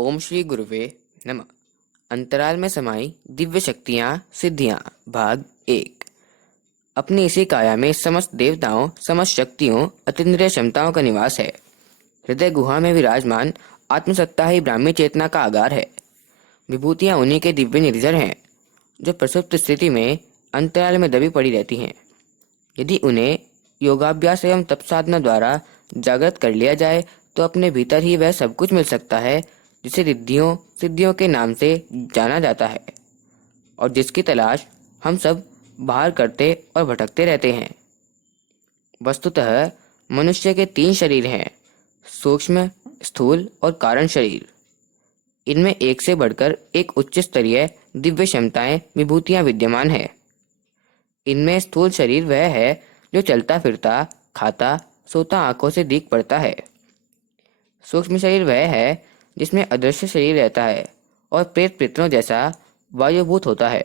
ओम श्री गुरुवे नमः। अंतराल में समाई दिव्य शक्तियां सिद्धियां भाग 1। अपनी इसी काया में समस्त देवताओं, समस्त शक्तियों, अतीन्द्रिय क्षमताओं का निवास है। हृदय गुहा में विराजमान आत्मसत्ता ही ब्राह्मी चेतना का आगार है। विभूतियां उन्हीं के दिव्य निर्जर हैं, जो प्रसुप्त स्थिति में अंतराल में दबी पड़ी रहती हैं। यदि उन्हें योगाभ्यास एवं तप साधना द्वारा जागृत कर लिया जाए तो अपने भीतर ही वह सब कुछ मिल सकता है जिसे रिद्धियों सिद्धियों के नाम से जाना जाता है, और जिसकी तलाश हम सब बाहर करते और भटकते रहते हैं। वस्तुतः मनुष्य के 3 शरीर हैं: सूक्ष्म, स्थूल और कारण शरीर। इनमें एक से बढ़कर एक उच्च स्तरीय दिव्य क्षमताएं, विभूतियां विद्यमान है। इनमें स्थूल शरीर वह है जो चलता फिरता, खाता, सोता आंखों से दिख पड़ता है। सूक्ष्म शरीर वह है जिसमें अदृश्य शरीर रहता है और प्रेत पितरों जैसा वायुभूत होता है।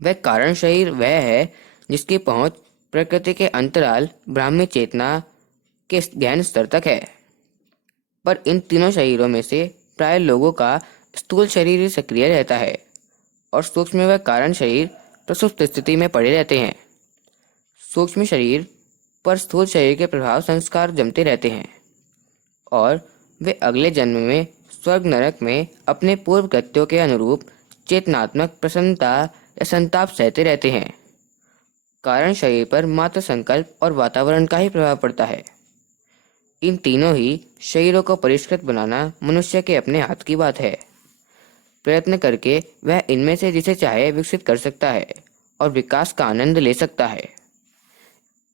वह कारण शरीर वह है जिसकी पहुंच प्रकृति के अंतराल ब्राह्मी चेतना के गहन स्तर तक है। पर इन तीनों शरीरों में से प्राय लोगों का स्थूल शरीर ही सक्रिय रहता है और सूक्ष्म व कारण शरीर प्रसुप्त स्थिति में पड़े रहते हैं। सूक्ष्म शरीर पर स्थूल शरीर के प्रभाव संस्कार जमते रहते हैं और वे अगले जन्म में स्वर्ग नरक में अपने पूर्व कृत्यों के अनुरूप चेतनात्मक प्रसन्नता या संताप सहते रहते हैं। कारण शरीर पर मात्र संकल्प और वातावरण का ही प्रभाव पड़ता है। इन तीनों ही शरीरों को परिष्कृत बनाना मनुष्य के अपने हाथ की बात है। प्रयत्न करके वह इनमें से जिसे चाहे विकसित कर सकता है और विकास का आनंद ले सकता है।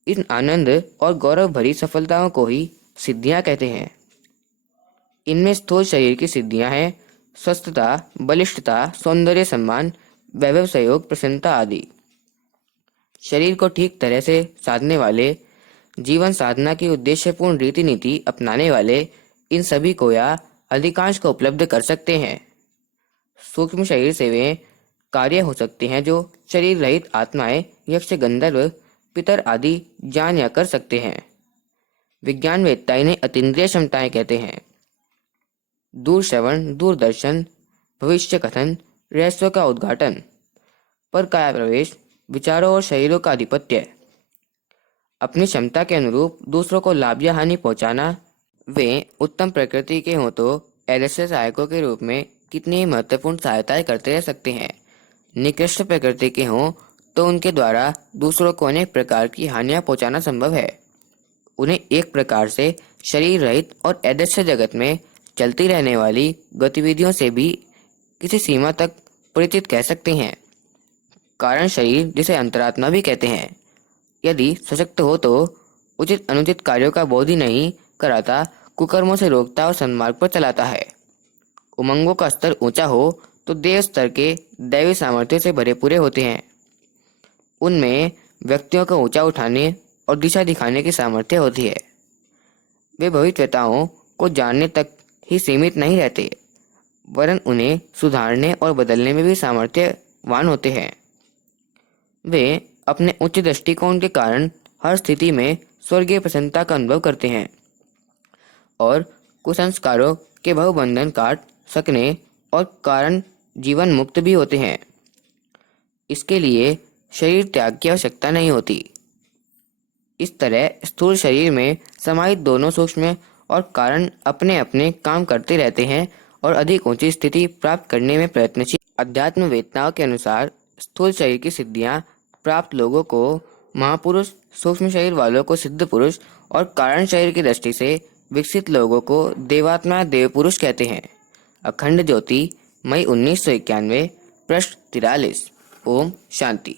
इन आनंद और गौरव भरी सफलताओं को ही सिद्धियां कहते हैं। इनमें स्थूल शरीर की सिद्धियां हैं: स्वस्थता, बलिष्ठता, सौंदर्य, सम्मान, वैभव, सहयोग, प्रसन्नता आदि। शरीर को ठीक तरह से साधने वाले, जीवन साधना की उद्देश्यपूर्ण रीति नीति अपनाने वाले इन सभी को या अधिकांश को उपलब्ध कर सकते हैं। सूक्ष्म शरीर से वे कार्य हो सकते हैं जो शरीर रहित आत्माएं, यक्ष, गंधर्व, पितर आदि जान या कर सकते हैं। विज्ञान वेत्ता इन्हें अतीन्द्रिय क्षमताएं कहते हैं। दूर श्रवण, दूरदर्शन, भविष्य कथन, रहस्यों का उद्घाटन, पर काया प्रवेश, विचारों और शरीरों का आधिपत्य, अपनी क्षमता के अनुरूप दूसरों को लाभ या हानि पहुंचाना। वे उत्तम प्रकृति के हों तो ऐसे सहायकों के रूप में कितनी महत्वपूर्ण सहायताएं करते रह सकते हैं। निकृष्ट प्रकृति के हों तो उनके द्वारा दूसरों को अनेक प्रकार की हानियां पहुंचाना संभव है। उन्हें एक प्रकार से शरीर रहित और अदृश्य जगत में चलती रहने वाली गतिविधियों से भी किसी सीमा तक परिचित कह सकते हैं। कारण शरीर, जिसे अंतरात्मा भी कहते हैं, यदि सशक्त हो तो उचित अनुचित कार्यों का बोध ही नहीं कराता, कुकर्मों से रोकता और सन्मार्ग पर चलाता है। उमंगों का स्तर ऊंचा हो तो देव स्तर के दैवी सामर्थ्य से भरे पूरे होते हैं। उनमें व्यक्तियों को ऊंचा उठाने और दिशा दिखाने की सामर्थ्य होती है। वे भविष्यताओं को जानने तक ही सीमित नहीं रहते, वरन उन्हें सुधारने और बदलने में भी सामर्थ्यवान होते हैं। वे अपने उच्च दृष्टिकोण के कारण हर स्थिति में स्वर्गीय प्रसन्नता का अनुभव करते हैं और कुसंस्कारों के बहुबंधन काट सकने और कारण जीवन मुक्त भी होते हैं। इसके लिए शरीर त्याग की आवश्यकता नहीं होती। इस तरह स्थूल शरीर में समाहित दोनों सूक्ष्म और कारण अपने अपने काम करते रहते हैं और अधिक ऊंची स्थिति प्राप्त करने में प्रयत्नशील। अध्यात्म वेत्ताओं के अनुसार स्थूल शरीर की सिद्धियां प्राप्त लोगों को महापुरुष, सूक्ष्म शरीर वालों को सिद्ध पुरुष और कारण शरीर की दृष्टि से विकसित लोगों को देवात्मा, देव पुरुष कहते हैं। अखंड ज्योति, मई 1991, पृष्ठ 43। ओम शांति।